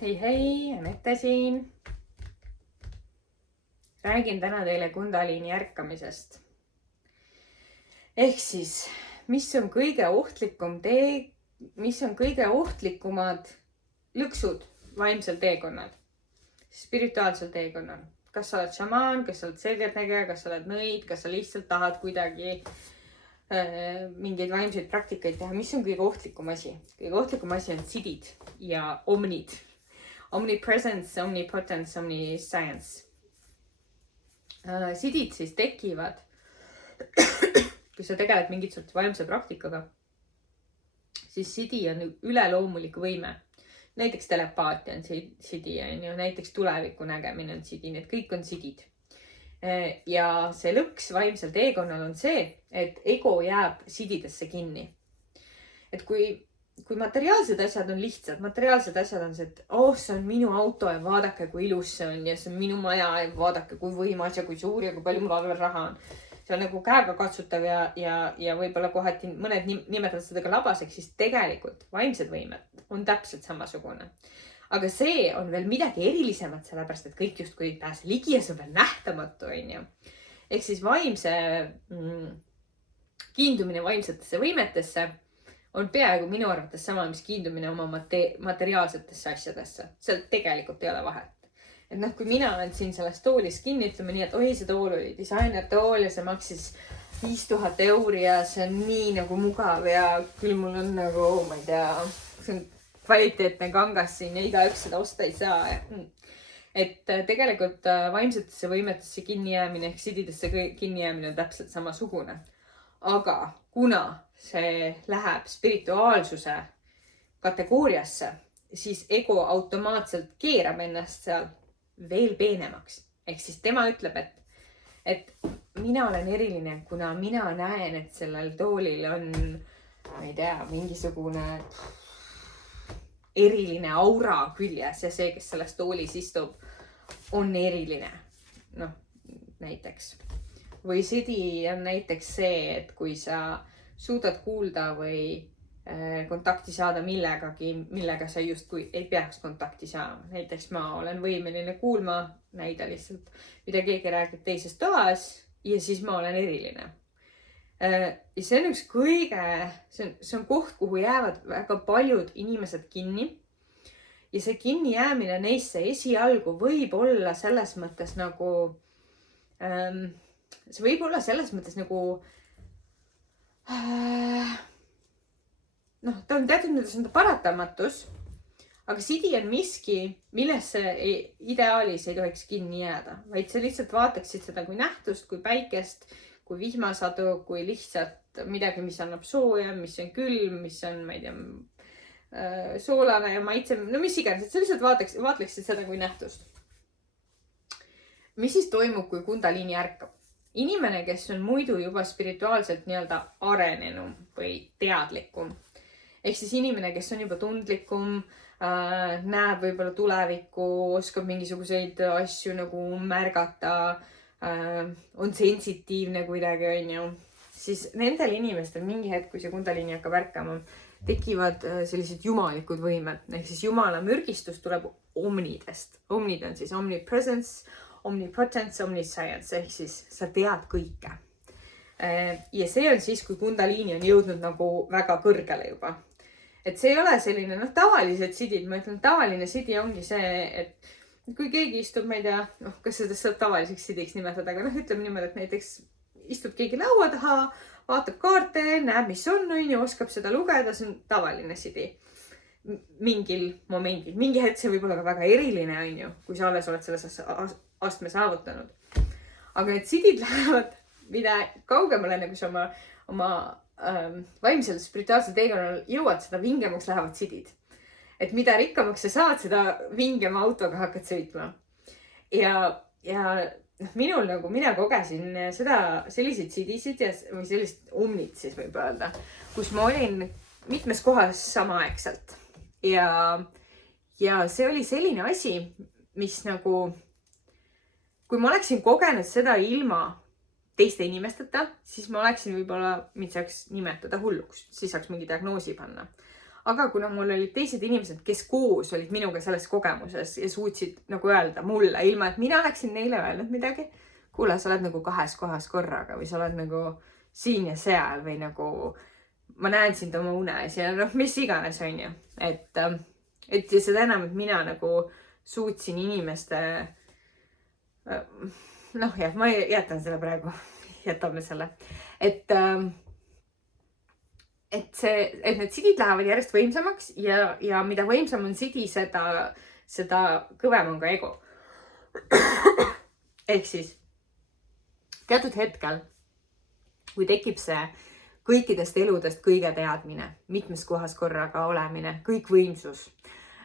Hei, Anette siin. Räägin täna teile Kundalini ärkamisest. Ehk siis, mis on kõige ohtlikumad lõksud vaimsel teekonnal, spirituaalsel teekonnal. Kas sa oled šamaan, kas sa oled selgeltnägija, kas sa oled nõid, kas sa lihtsalt tahad kuidagi mingeid vaimseid praktikaid teha. Mis on kõige ohtlikum asi? Kõige ohtlikum asi on sidid ja omnid. Omnipresence, omnipotence, omniscience. Sidid siis tekivad, kui sa tegeled mingit sorti vaimse praktikaga, siis sidi on üleloomulik võime. Näiteks telepaatia on sidi, näiteks tuleviku nägemine on sidi, need kõik on sidid. Ja see lõks vaimsel teekonnal on see, et ego jääb sididesse kinni. Et kui materiaalsed asjad on lihtsad, materiaalsed asjad on see, et see on minu auto ja vaadake, kui ilus see on ja see on minu maja ja vaadake, kui võimas ja kui suur ja kui palju mul arvel raha on. See on nagu käega katsutav ja võib-olla kohati mõned nimetavad seda ka labaseks, siis tegelikult vaimsed võimed on täpselt samasugune. Aga see on veel midagi erilisemat, sellepärast, et kõik justkui ei pääse ligi ja see on veel nähtamatu. Ehk siis vaimse kiindumine vaimsetesse võimetesse on peaaegu minu arvates sama, mis kiindumine oma materiaalsetesse asjadesse. Seal tegelikult ei ole vahet. Et kui mina olen siin selles toolis kinni, ütleme nii, et see tool oli disainer tool ja see maksis 5000 € ja see on nii nagu mugav ja küll mul on nagu, ma ei tea, see on kvaliteetne kangas siin ja igaüks seda osta ei saa. Et tegelikult vaimsetesse võimetesse kinnijäämine ehk sididesse kinnijäämine on täpselt samasugune. Aga kuna see läheb spirituaalsuse kategooriasse, siis ego automaatselt keerab ennast seal veel peenemaks. Ehk siis tema ütleb, et mina olen eriline, kuna mina näen, et sellel toolil on, ma ei tea, mingisugune eriline aura küljes ja see, kes selles toolis istub, on eriline. Näiteks. Või sidi on näiteks see, et kui sa suudad kuulda või kontakti saada millegagi, millega sa justkui ei peaks kontakti saama. Näiteks ma olen võimeline kuulma, näida lihtsalt, mida keegi räägib teises toas ja siis ma olen eriline. Ja see on üks see on koht, kuhu jäävad väga paljud inimesed kinni. Ja see kinni jäämine neisse esialgu võib olla selles mõttes nagu ta on teatud mõttes on ta paratamatus, aga sidi on miski, millesse ideaalis ei tohiks kinni jääda, vaid sa lihtsalt vaataksid seda kui nähtust, kui päikest, kui vihmasadu, kui lihtsalt midagi, mis annab sooja, mis on külm, mis on, ma ei tea, soolane ja maitse, mis iganes, et sa lihtsalt vaatleksid seda kui nähtust. Mis siis toimub, kui Kundalini ärkab? Inimene, kes on muidu juba spirituaalselt nii-öelda arenenum või teadlikum. Ehk siis inimene, kes on juba tundlikum, näeb võib-olla tulevikku, oskab mingisuguseid asju nagu märgata, on sensitiivne kuidagi, siis nendel inimestel mingi hetk, kui see Kundalini hakkab ärkama, tekivad sellised jumalikud võimed. Ehk siis jumala mürgistus tuleb omnidest. Omnid on siis omnipresence, omnipotence, omniscience, ehk siis sa tead kõike. Ja see on siis, kui Kundalini on jõudnud nagu väga kõrgele juba. Et see ei ole selline, tavalised sidid, ma ütlen, tavaline sidi ongi see, et kui keegi istub, ma ei tea, kas seda saab tavaliseks sidiks nimetada, aga ütleme niimoodi, et näiteks istub keegi laua taha, vaatab kaarte, näeb, mis on, oskab seda lugeda, see on tavaline sidi. Mingil momendil, mingi hetk see võib olla ka väga eriline, kui sa alles oled selles astme saavutanud. Aga need sidid lähevad, mida kaugemale, nagu sa oma vaimsel spirituaalsel teekonnal jõuad, seda vingemaks lähevad sidid. Et mida rikkamaks sa saad, seda vingema autoga hakkad sõitma. Ja minul nagu mina kogesin selliseid sidisid või sellist omnit siis võib öelda, kus ma olin mitmes kohas samaaegselt. Ja see oli selline asi, mis nagu, kui ma oleksin kogenud seda ilma teiste inimesteta, siis ma oleksin võib-olla, mind saaks nimetada hulluks, siis saaks mingi diagnoosi panna. aga kuna mul olid teised inimesed, kes koos olid minuga selles kogemuses ja suutsid nagu öelda mulle, ilma et mina oleksin neile öelnud midagi, kuule, sa oled nagu 2 kohas korraga või sa oled nagu siin ja seal või nagu ma näen sind oma unes ja noh, mis iganes, on ju. Et ja seda enam, et mina nagu suutsin inimeste, noh jah, ma jätan selle praegu, jätame selle, et need sidid lähevad järjest võimsamaks ja mida võimsam on sidi, seda kõvem on ka ego. Ehk siis teatud hetkel, kui tekib see kõikidest eludest kõige teadmine, mitmes kohas korraga olemine, kõikvõimsus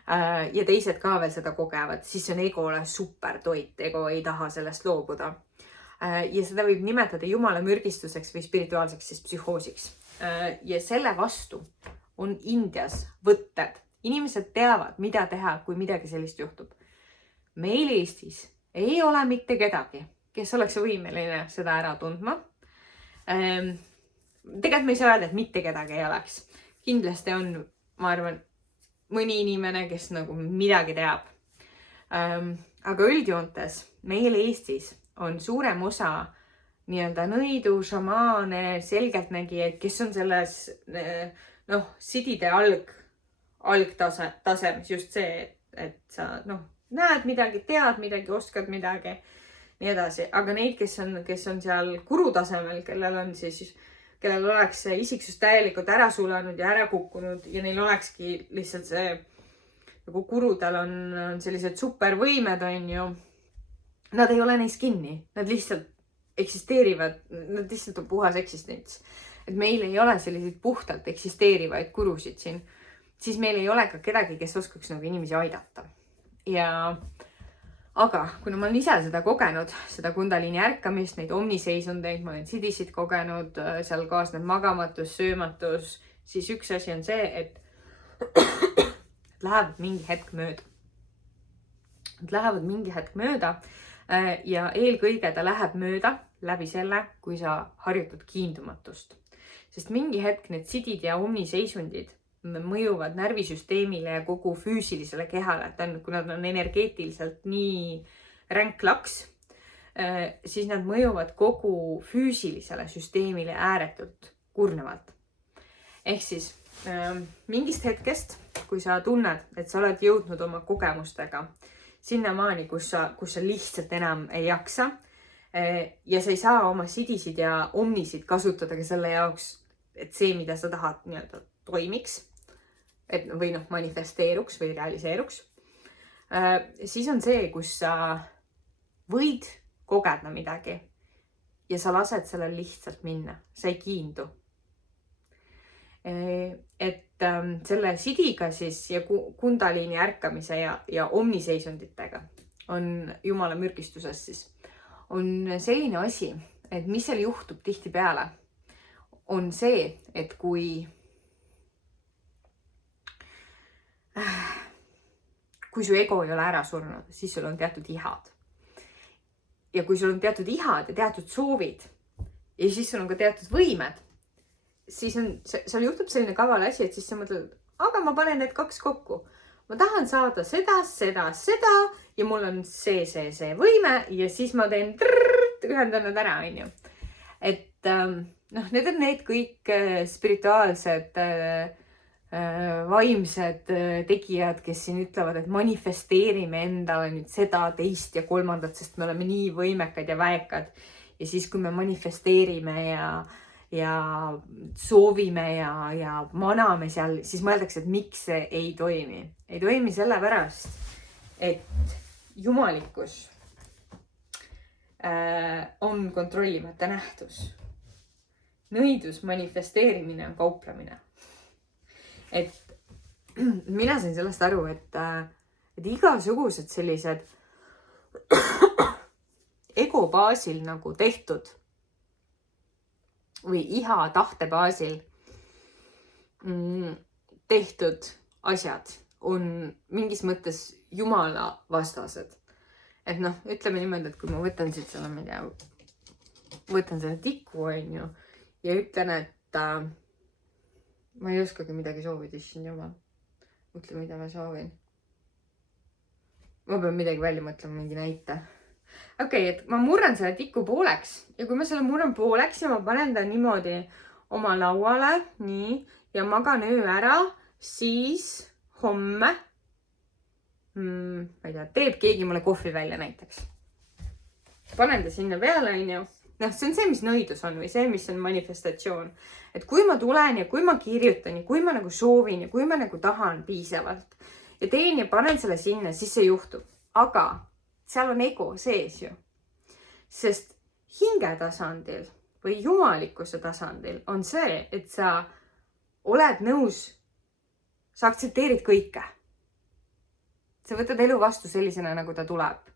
ja teised ka veel seda kogevad, siis on egole super toit, ego ei taha sellest loobuda. Ja seda võib nimetada jumala mürgistuseks või spirituaalseks siis psühhoosiks. Ja selle vastu on Indias võtted. Inimesed teavad, mida teha, kui midagi sellist juhtub. Meil Eestis ei ole mitte kedagi, kes oleks võimeline seda ära tundma. Tegelikult me ei saa öelda, et mitte kedagi ei oleks. Kindlasti on, ma arvan, mõni inimene, kes nagu midagi teab. Aga üldjoontes meil Eestis on suurem osa nii-öelda nõidu, šamaane, selgeltnägijaid, kes on selles sidide algtasemes just see, et sa näed midagi, tead midagi, oskad midagi, nii edasi. Aga neid, kes on seal guru tasemel, kellel oleks see isiksus täielikult ära sulanud ja ära kukkunud ja neil olekski lihtsalt see, nagu gurudel on sellised supervõimed, on ju. Nad ei ole neis kinni, nad lihtsalt eksisteerivad, nad lihtsalt on puhas eksistents. Et meil ei ole selliseid puhtalt eksisteerivaid gurusid siin, siis meil ei ole ka kedagi, kes oskaks nagu inimesi aidata. Aga kuna ma olen ise seda kogenud, seda kundaliini ärkamist, neid omniseisundeid, ma olen sidisid kogenud, seal kaasneb magamatus, söömatus, siis üks asi on see, et läheb mingi hetk mööda. Lähevad mingi hetk mööda ja eelkõige ta läheb mööda läbi selle, kui sa harjutad kiindumatust. Sest mingi hetk need sidid ja omniseisundid mõjuvad närvisüsteemile ja kogu füüsilisele kehale, et kui nad on energeetiliselt nii ränk laks, siis nad mõjuvad kogu füüsilisele süsteemile ääretult kurnevalt. Ehk siis mingist hetkest, kui sa tunned, et sa oled jõudnud oma kogemustega sinnamaani, kus sa lihtsalt enam ei jaksa ja sa ei saa oma sidisid ja omnisid kasutada ka selle jaoks, et see, mida sa tahad nii-öelda toimiks, või manifesteeruks või realiseeruks, siis on see, kus sa võid kogeda midagi ja sa lased sellel lihtsalt minna, sa ei kiindu. Et selle sidiga siis ja kundaliini ärkamise ja omniseisunditega on jumala mürgistuses siis on selline asi, et mis seal juhtub tihtipeale, on see, et kui su ego ei ole ära surnud, siis sul on teatud ihad. Ja kui sul on teatud ihad ja teatud soovid ja siis sul on ka teatud võimed, siis seal juhtub selline kaval asi, et siis sa mõtled, aga ma panen need 2 kokku. Ma tahan saada seda ja mul on see võime ja siis ma teen ühendan nad ära, on ju. Et need on need kõik spirituaalsed vaimsed tegijad, kes siin ütlevad, et manifesteerime endale nüüd seda, teist ja 3, sest me oleme nii võimekad ja väekad. Ja siis, kui me manifesteerime ja soovime ja maname seal, siis mõeldakse, et miks see ei toimi. Ei toimi sellepärast, et jumalikkus on kontrollimata nähtus. Nõidus manifesteerimine on kauplemine. Et mina sain sellest aru, et igasugused sellised ego baasil nagu tehtud või iha tahte baasil tehtud asjad on mingis mõttes jumala vastased. Et ütleme niimoodi, et kui ma võtan siit selle, ma ei tea, võtan selle tiku, on ju, ja ütlen, et ma ei oskagi midagi soovida, issand jumal. mõtle, mida ma soovin. ma pean midagi välja mõtlema, mingi näite. Okei, et ma murran selle tiku pooleks ja kui ma selle murran pooleks ja ma panen ta niimoodi oma lauale, nii, ja magan öö ära, siis homme, ma ei tea, teeb keegi mulle kohvi välja näiteks. panen ta sinna peale, onju. noh, see on see, mis nõidus on või see, mis on manifestatsioon. et kui ma tulen ja kui ma kirjutan ja kui ma nagu soovin ja kui ma nagu tahan piisavalt ja teen ja panen selle sinna, siis see juhtub. aga seal on ego sees ju. sest hinge tasandil või jumalikkuse tasandil on see, et sa oled nõus, sa aktsepteerid kõike. sa võtad elu vastu sellisena, nagu ta tuleb.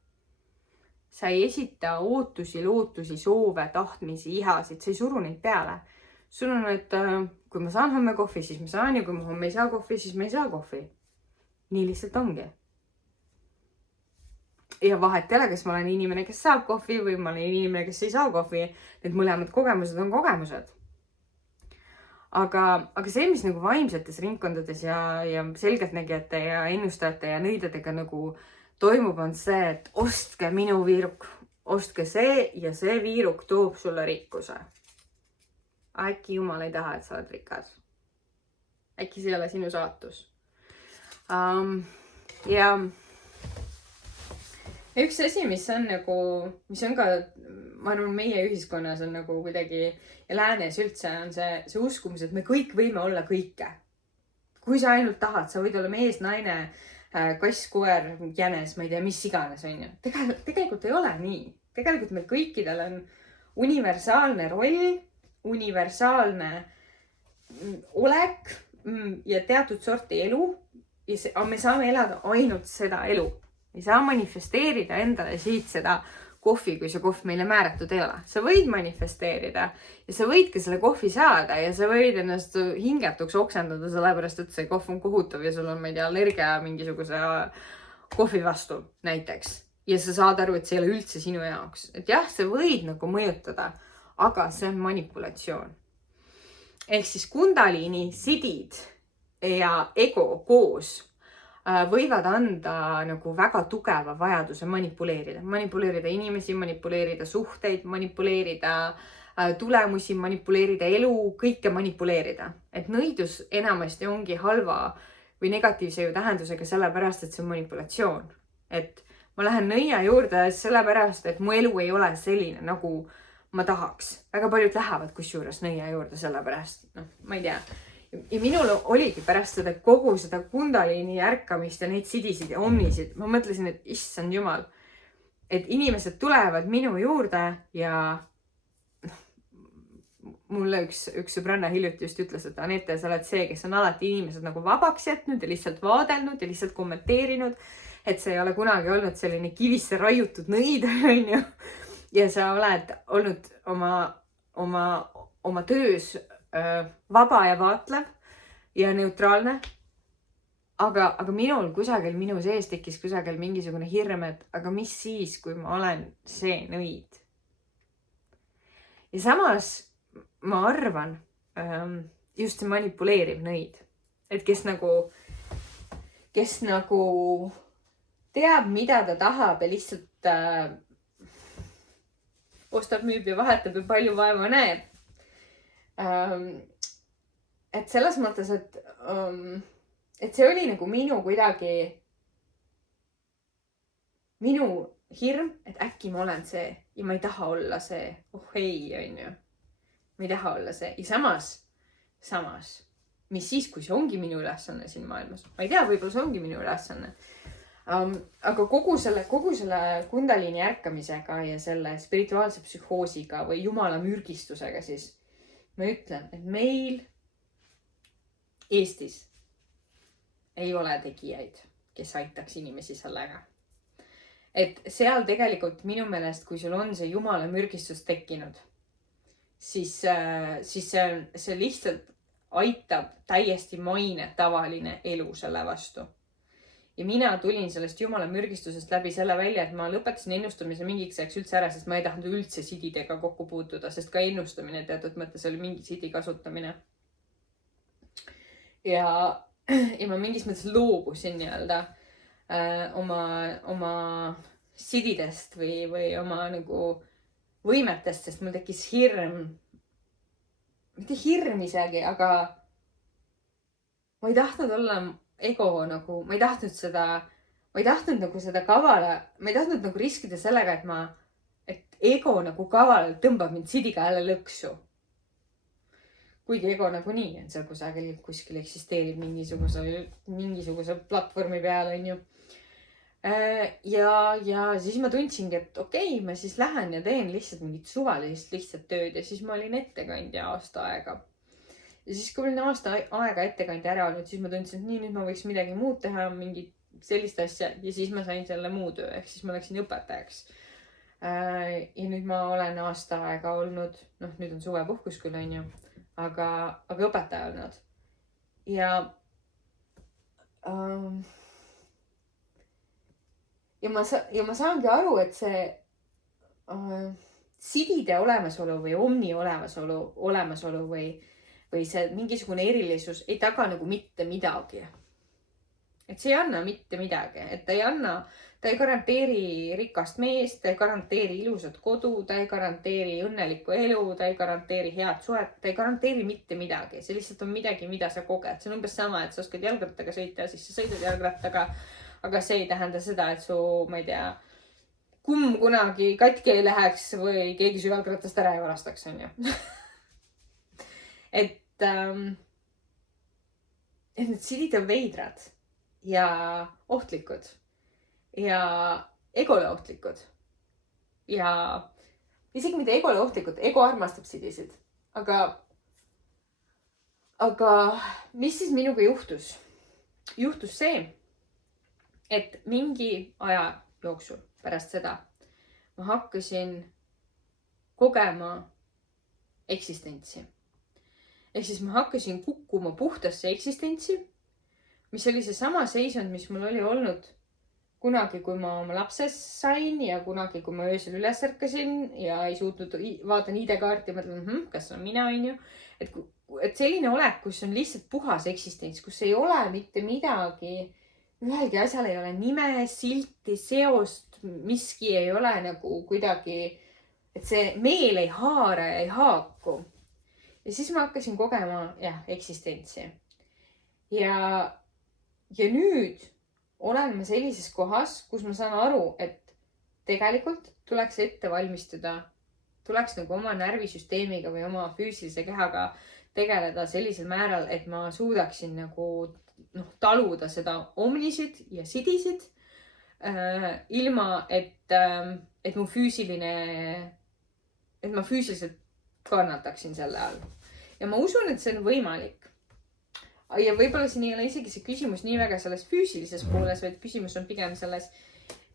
sa ei esita ootusi, lootusi, soove, tahtmisi, ihasid, sa ei suru neid peale. sul on, et kui ma saan homme kohvi, siis ma saan ja kui ma homme ei saa kohvi, siis ma ei saa kohvi. nii lihtsalt ongi. ja vahet ei ole, kas ma olen inimene, kes saab kohvi või ma olen inimene, kes ei saa kohvi. Need mõlemad kogemused on kogemused. aga see, mis nagu vaimsetes ringkondades ja selgeltnägijate ja ennustajate ja nõidadega nagu toimub, on see, et ostke minu viiruk, ostke see ja see viiruk toob sulle rikkuse. äkki Jumal ei taha, et sa oled rikas. äkki see ei ole sinu saatus. Ja üks asi, mis on nagu, mis on ka, ma arvan, meie ühiskonnas on nagu kuidagi ja läänes üldse on see uskumus, et me kõik võime olla kõike. kui sa ainult tahad, sa võid olla mees, naine, kass, koer, jänes, ma ei tea, mis iganes, on ju. Tegelikult ei ole nii. Tegelikult meil kõikidel on universaalne roll, universaalne olek ja teatud sorti elu. Ja me saame elada ainult seda elu. Ei saa manifesteerida endale siit seda kohvi, kui see kohv meile määratud ei ole. Sa võid manifesteerida ja sa võid ka selle kohvi saada ja sa võid ennast hingetuks oksendada, sellepärast et see kohv on kohutav ja sul on, ma ei tea, allergia mingisuguse kohvi vastu näiteks. Ja sa saad aru, et see ei ole üldse sinu jaoks. Et jah, sa võid nagu mõjutada, aga see on manipulatsioon. Ehk siis kundaliini sidid ja ego koos võivad anda nagu väga tugeva vajaduse manipuleerida. Manipuleerida inimesi, manipuleerida suhteid, manipuleerida tulemusi, manipuleerida elu, kõike manipuleerida. Et nõidus enamasti ongi halva või negatiivse ju tähendusega sellepärast, et see on manipulatsioon. Et ma lähen nõia juurde sellepärast, et mu elu ei ole selline, nagu ma tahaks. Väga paljud lähevad kusjuures nõia juurde sellepärast. Ma ei tea. Ja minul oligi pärast seda kogu seda kundaliini ärkamist ja neid sidisid ja omnisid. Ma mõtlesin, et issand jumal, et inimesed tulevad minu juurde ja mulle üks sõbranna hiljuti just ütles, et Anette, sa oled see, kes on alati inimesed nagu vabaks jätnud ja lihtsalt vaadelnud ja lihtsalt kommenteerinud, et see ei ole kunagi olnud selline kivisse raiutud nõid, on ju. Ja sa oled olnud oma töös vaba ja vaatlev ja neutraalne. Aga minul kusagil minu sees tekkis kusagil mingisugune hirm, et aga mis siis, kui ma olen see nõid. Ja samas ma arvan, just see manipuleeriv nõid, et kes nagu teab, mida ta tahab ja lihtsalt ostab, müüb ja vahetab ja palju vaeva näeb. Et selles mõttes, et see oli nagu minu hirm, et äkki ma olen see ja ma ei taha olla see. Oh ei, on ju. Ma ei taha olla see. Ja samas, mis siis, kui see ongi minu ülesanne siin maailmas? Ma ei tea, võib-olla see ongi minu ülesanne. Aga kogu selle kundaliini ärkamisega ja selle spirituaalse psühhoosiga või jumala mürgistusega siis ma ütlen, et meil Eestis ei ole tegijaid, kes aitaks inimesi sellega. Et seal tegelikult minu meelest, kui sul on see jumala mürgistus tekkinud, siis see lihtsalt aitab täiesti maine tavaline elu selle vastu. Ja mina tulin sellest jumala mürgistusest läbi selle välja, et ma lõpetasin ennustamise mingiks ajaks üldse ära, sest ma ei tahtnud üldse sididega kokku puutuda, sest ka ennustamine teatud mõttes oli mingi sidi kasutamine. ja, ja ma mingis mõttes loobusin nii-öelda oma sididest või oma nagu võimetest, sest mul tekkis hirm, mitte hirm isegi, aga ma ei tahtnud olla ego nagu, ma ei tahtnud nagu seda kavala, ma ei tahtnud nagu riskida sellega, et ego nagu kavalalt tõmbab mind sidiga jälle lõksu. Kuigi ego nagunii on seal kuskil eksisteerib mingisuguse platvormi peal, on ju. Ja siis ma tundsingi, et okei, ma siis lähen ja teen lihtsalt mingit suvalist lihtsat tööd ja siis ma olin ettekandja aasta aega. Ja siis, kui olin aasta aega ettekandja ära olnud, siis ma tundsin, et nii, nüüd ma võiks midagi muud teha, mingit sellist asja ja siis ma sain selle muu töö, ehk siis ma läksin õpetajaks. Ja nüüd ma olen aasta aega olnud, nüüd on suvepuhkus küll, on ju, aga õpetaja olnud. Ja ma saangi aru, et see sidide olemasolu või omni olemasolu või see mingisugune erilisus ei taga nagu mitte midagi. Et see ei anna mitte midagi, et ta ei garanteeri rikast meest, ta ei garanteeri ilusat kodu, ta ei garanteeri õnnelikku elu, ta ei garanteeri head suhet, ta ei garanteeri mitte midagi. See lihtsalt on midagi, mida sa koged. See on umbes sama, et sa oskad jalgrattaga sõita, siis sa sõidad jalgrattaga, aga see ei tähenda seda, et su, ma ei tea, kumm kunagi katki ei läheks või keegi su jalgratast ära ei varastaks, on ju. et need sidid on veidrad ja ohtlikud ja egole ohtlikud ja isegi mitte egole ohtlikud, ego armastab sidisid, aga mis siis minuga juhtus? Juhtus see, et mingi aja jooksul pärast seda ma hakkasin kogema eksistentsi. Ehk siis ma hakkasin kukkuma puhtasse eksistentsi, mis oli seesama seisund, mis mul oli olnud kunagi, kui ma oma lapsest sain ja kunagi, kui ma öösel üles ärkasin ja ei suutnud, vaatan ID-kaarti ja mõtlen, kas on mina, on ju. Et selline olek, kus on lihtsalt puhas eksistents, kus ei ole mitte midagi, ühelgi asjal ei ole nime, silti, seost, miski ei ole nagu kuidagi, et see meel ei haara ja ei haaku. Ja siis ma hakkasin kogema, eksistentsi. Ja nüüd olen ma sellises kohas, kus ma saan aru, et tegelikult tuleks ette valmistuda, tuleks nagu oma närvisüsteemiga või oma füüsilise kehaga tegeleda sellisel määral, et ma suudaksin nagu taluda seda omnisid ja sidisid, ilma et ma füüsiliselt kannataksin selle all. Ja ma usun, et see on võimalik. Ja võib-olla siin ei ole isegi see küsimus nii väga selles füüsilises pooles, vaid küsimus on pigem selles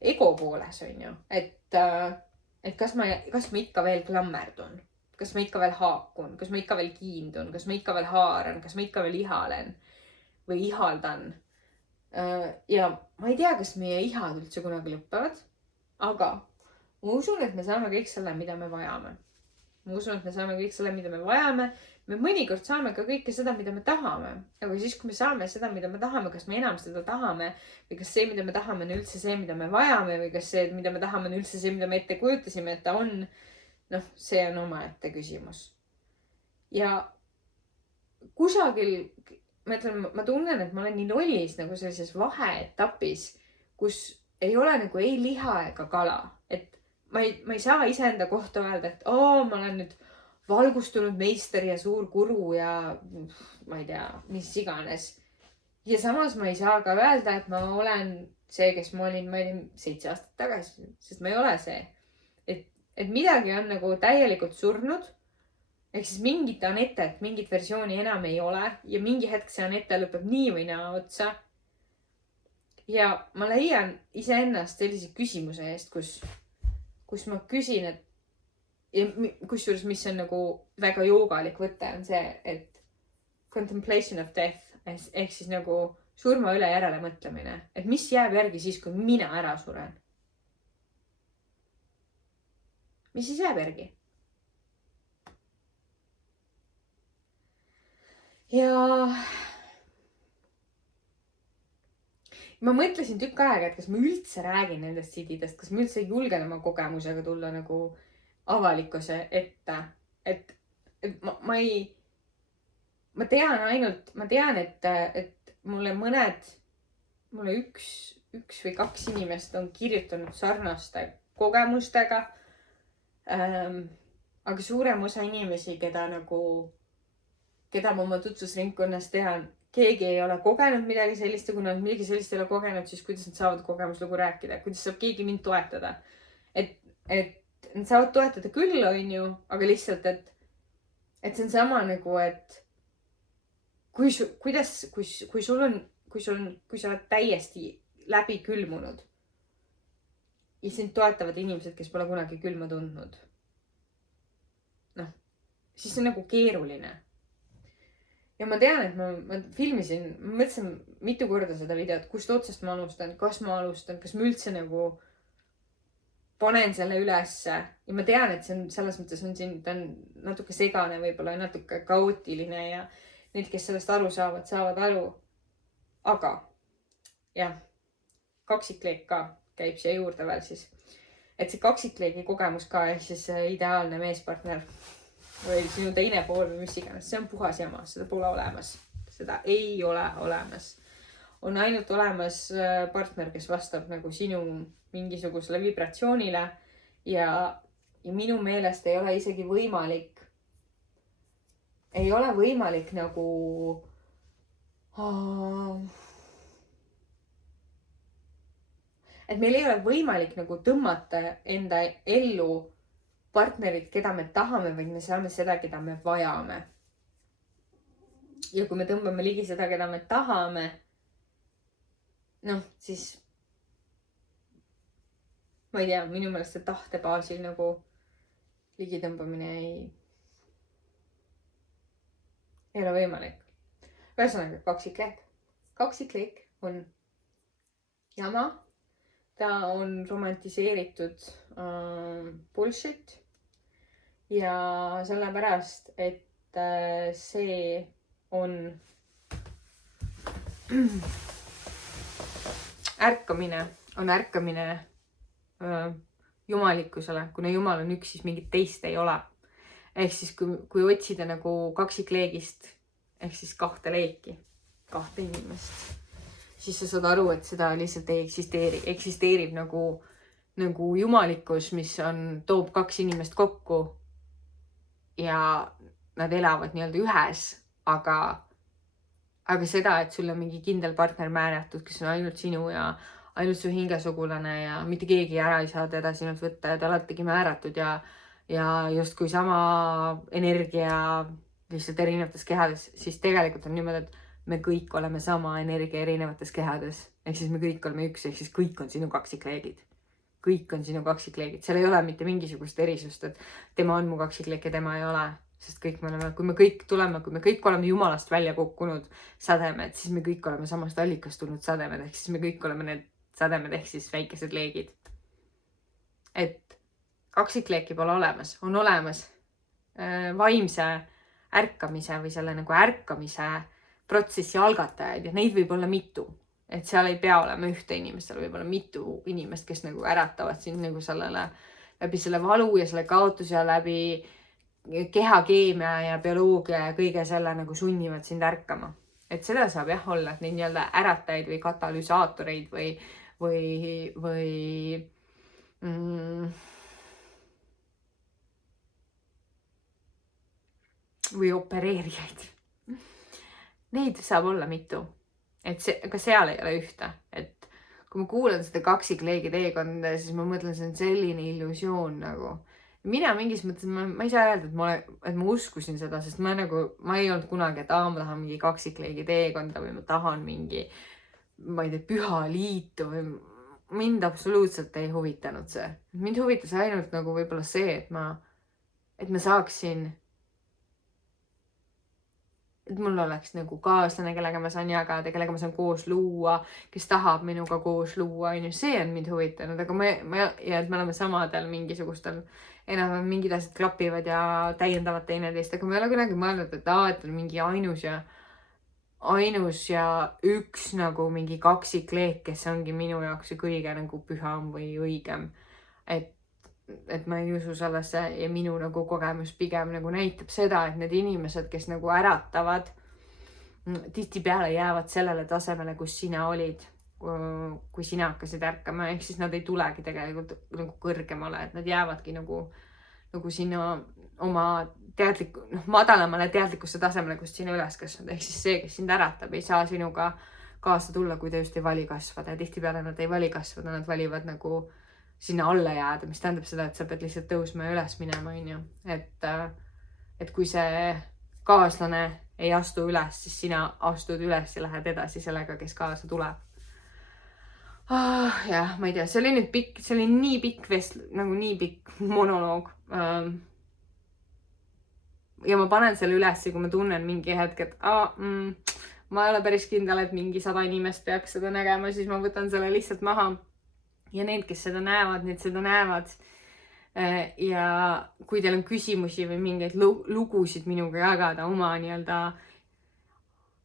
ego pooles, on ju. Et kas ma ikka veel klammerdun, kas ma ikka veel haakun, kas ma ikka veel kiindun, kas ma ikka veel haaran, kas ma ikka veel ihalen või ihaldan. Ja ma ei tea, kas meie ihad üldse kunagi lõpevad, aga ma usun, et me saame kõik selle, mida me vajame. Ma usun, et me saame kõik selle, mida me vajame. Me mõnikord saame ka kõike seda, mida me tahame. Aga siis, kui me saame seda, mida me tahame, kas me enam seda tahame või kas see, mida me tahame, on üldse see, mida me vajame või kas see, mida me tahame, on üldse see, mida me ette kujutasime, et ta on, see on omaette küsimus. Ja kusagil, ma tunnen, et ma olen nii lollis nagu sellises vaheetapis, kus ei ole nagu ei liha ega kala. Et ma ei saa iseenda kohta öelda, et ma olen nüüd valgustunud meister ja suur guru ja ma ei tea, mis iganes. Ja samas ma ei saa ka öelda, et ma olen see, kes ma olin 7 aastat tagasi, sest ma ei ole see. Et midagi on nagu täielikult surnud. Ehk siis mingit Anetet, mingit versiooni enam ei ole ja mingi hetk see Anette lõpeb nii või naa otsa. Ja ma leian iseennast sellise küsimuse eest, kus ma küsin, et ja kusjuures, mis on nagu väga joogalik võte, on see, et contemplation of death, ehk siis nagu surma üle järele mõtlemine. Et mis jääb järgi siis, kui mina ära suren? Mis siis jääb järgi? Ja ma mõtlesin tükk aega, et kas ma üldse räägin nendest sididest, kas ma üldse julgen oma kogemusega tulla nagu avalikkuse ette. Et ma tean, et mulle üks või kaks inimest on kirjutanud sarnaste kogemustega. Aga suurem osa inimesi, keda ma oma tutvusringkonnas tean, keegi ei ole kogenud midagi sellist ja kui nad midagi sellist ei ole kogenud, siis kuidas nad saavad kogemuslugu rääkida, kuidas saab keegi mind toetada. Et nad saavad toetada küll, on ju, aga lihtsalt, et see on sama nagu, et kui sa oled täiesti läbi külmunud ja sind toetavad inimesed, kes pole kunagi külma tundnud. Noh, siis see on nagu keeruline. Ja ma tean, et ma filmisin, ma mõtlesin mitu korda seda videot, kust otsast ma alustan, kas ma üldse nagu panen selle ülesse. Ja ma tean, et see on selles mõttes ta on natuke segane, võib-olla natuke kaootiline ja need, kes sellest aru saavad aru. Aga jah, kaksikleek ka käib siia juurde veel siis. Et see kaksikleegi kogemus ka, ehk siis ideaalne meespartner või sinu teine pool või mis iganes, see on puhas jama, seda pole olemas. Seda ei ole olemas. On ainult olemas partner, kes vastab nagu sinu mingisugusele vibratsioonile ja minu meelest ei ole isegi võimalik nagu et meil ei ole võimalik nagu tõmmata enda ellu partnerit, keda me tahame, vaid me saame seda, keda me vajame. Ja kui me tõmbame ligi seda, keda me tahame, siis ma ei tea, minu meelest see tahte baasil nagu ligitõmbamine ei ole võimalik. Ühesõnaga, kaksikleek. Kaksikleek on jama. Ta on romantiseeritud bullshit ja sellepärast, et see on ärkamine jumalikkusele, kuna Jumal on üks, siis mingit teist ei ole. Ehk siis kui otsida nagu kaksikleegist, ehk siis kahte leeki, kahte inimest, siis sa saad aru, et seda lihtsalt ei eksisteeri. Eksisteerib nagu jumalikkus, mis toob kaks inimest kokku ja nad elavad nii-öelda ühes, aga seda, et sul on mingi kindel partner määratud, kes on ainult sinu ja ainult su hingesugulane ja mitte keegi ära ei saa teda sinult võtta ja ta alatigi määratud ja justkui sama energia lihtsalt erinevates kehades, siis tegelikult on niimoodi, et me kõik oleme sama energia erinevates kehades. Ehk siis me kõik oleme üks, ehk siis kõik on sinu kaksikleegid. Kõik on sinu kaksikleegid. Seal ei ole mitte mingisugust erisust, et tema on mu kaksikleek ja tema ei ole. Sest kõik me oleme, kui me kõik oleme Jumalast välja kukkunud sademed, siis me kõik oleme samast allikast tulnud sademed. Ehk siis me kõik oleme need sademed, ehk siis väikesed leegid. Et kaksikleeki pole olemas. On olemas vaimse ärkamise või selle nagu ärkamise protsessi algatajaid ja neid võib olla mitu. Et seal ei pea olema ühte inimest, seal võib olla mitu inimest, kes nagu äratavad sind nagu sellele läbi selle valu ja selle kaotuse ja läbi kehakeemia ja bioloogia ja kõige selle nagu sunnivad sind ärkama. Et seda saab jah olla, et neid nii-öelda äratajaid või katalüsaatoreid või opereerijaid. Neid saab olla mitu. Et ka seal ei ole ühte. Et kui ma kuulan seda kaksikleegi teekonda, siis ma mõtlen, see on selline illusioon nagu. Mina mingis mõttes, ma ei saa öelda, et ma uskusin seda, sest ma ei olnud kunagi, et ma tahan mingi kaksikleegi teekonda või ma tahan mingi, ma ei tea, püha liitu või mind absoluutselt ei huvitanud see. Mind huvitas ainult nagu võib-olla see, et ma saaksin, et mul oleks nagu kaaslane, kellega ma saan jagada, kellega ma saan koos luua, kes tahab minuga koos luua, see on mind huvitanud, aga ja et me oleme samadel mingisugustel, enam mingid asjad klapivad ja täiendavad teineteist, aga ma ei ole kunagi mõelnud, et on mingi ainus ja ainus ja üks nagu mingi kaksikleek, kes ongi minu jaoks see kõige nagu püham või õigem. Et ma ei usu sellesse ja minu nagu kogemus pigem nagu näitab seda, et need inimesed, kes nagu äratavad, tihtipeale jäävad sellele tasemele, kus sina olid, kui sina hakkasid ärkama, ehk siis nad ei tulegi tegelikult nagu kõrgemale, et nad jäävadki nagu sinna oma madalamale teadlikkuse tasemele, kust sina üles kasvanud, ehk siis see, kes sind äratab, ei saa sinuga kaasa tulla, kui ta just ei vali kasvada ja tihtipeale nad ei vali kasvada, nad valivad nagu sinna alla jääda, mis tähendab seda, et sa pead lihtsalt tõusma ja üles minema, onju. Et kui see kaaslane ei astu üles, siis sina astud üles ja lähed edasi sellega, kes kaasa tuleb. Jah, ma ei tea, see oli nüüd pikk, see oli nii pikk nagu nii pikk monoloog. Ja ma panen selle üles, kui ma tunnen mingi hetk, et ma ei ole päris kindel, et mingi 100 inimest peaks seda nägema, siis ma võtan selle lihtsalt maha. Ja need, kes seda näevad, need seda näevad. Ja kui teil on küsimusi või mingeid lugusid minuga jagada oma nii-öelda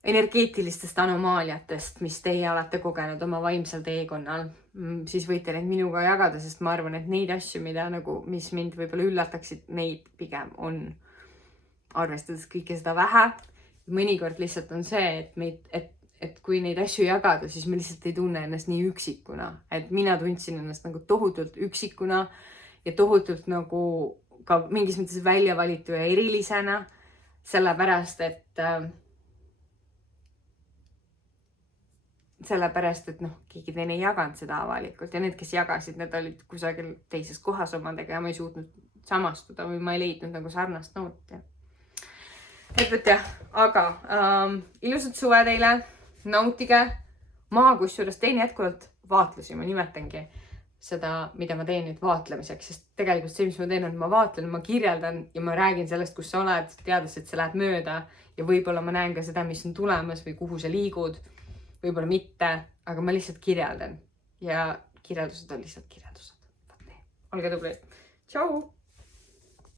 energeetilistest anomaaliatest, mis teie olete kogenud oma vaimsel teekonnal, siis võite neid minuga jagada, sest ma arvan, et neid asju, mis mind võib-olla üllataksid, neid pigem on, arvestades kõike seda vähe. Mõnikord lihtsalt on see, et kui neid asju jagada, siis me lihtsalt ei tunne ennast nii üksikuna. Et mina tundsin ennast nagu tohutult üksikuna ja tohutult nagu ka mingis mõttes välja valitu ja erilisena. Sellepärast, et keegi teine ei jaganud seda avalikult ja need, kes jagasid, need olid kusagil teises kohas omadega ja ma ei suutnud samastuda või ma ei leidnud nagu sarnast nooti. Et jah, aga ilusat suve teile, nautige. Ma kusjuures teen jätkuvalt vaatlusi, ma nimetangi seda, mida ma teen nüüd vaatlemiseks, sest tegelikult see, mis ma teen, on, ma vaatlen, ma kirjeldan ja ma räägin sellest, kus sa oled, teades, et sa lähed mööda ja võib-olla ma näen ka seda, mis on tulemas või kuhu sa liigud, võib-olla mitte, aga ma lihtsalt kirjeldan ja kirjeldused on lihtsalt kirjeldused. Olge tublid. Tšau!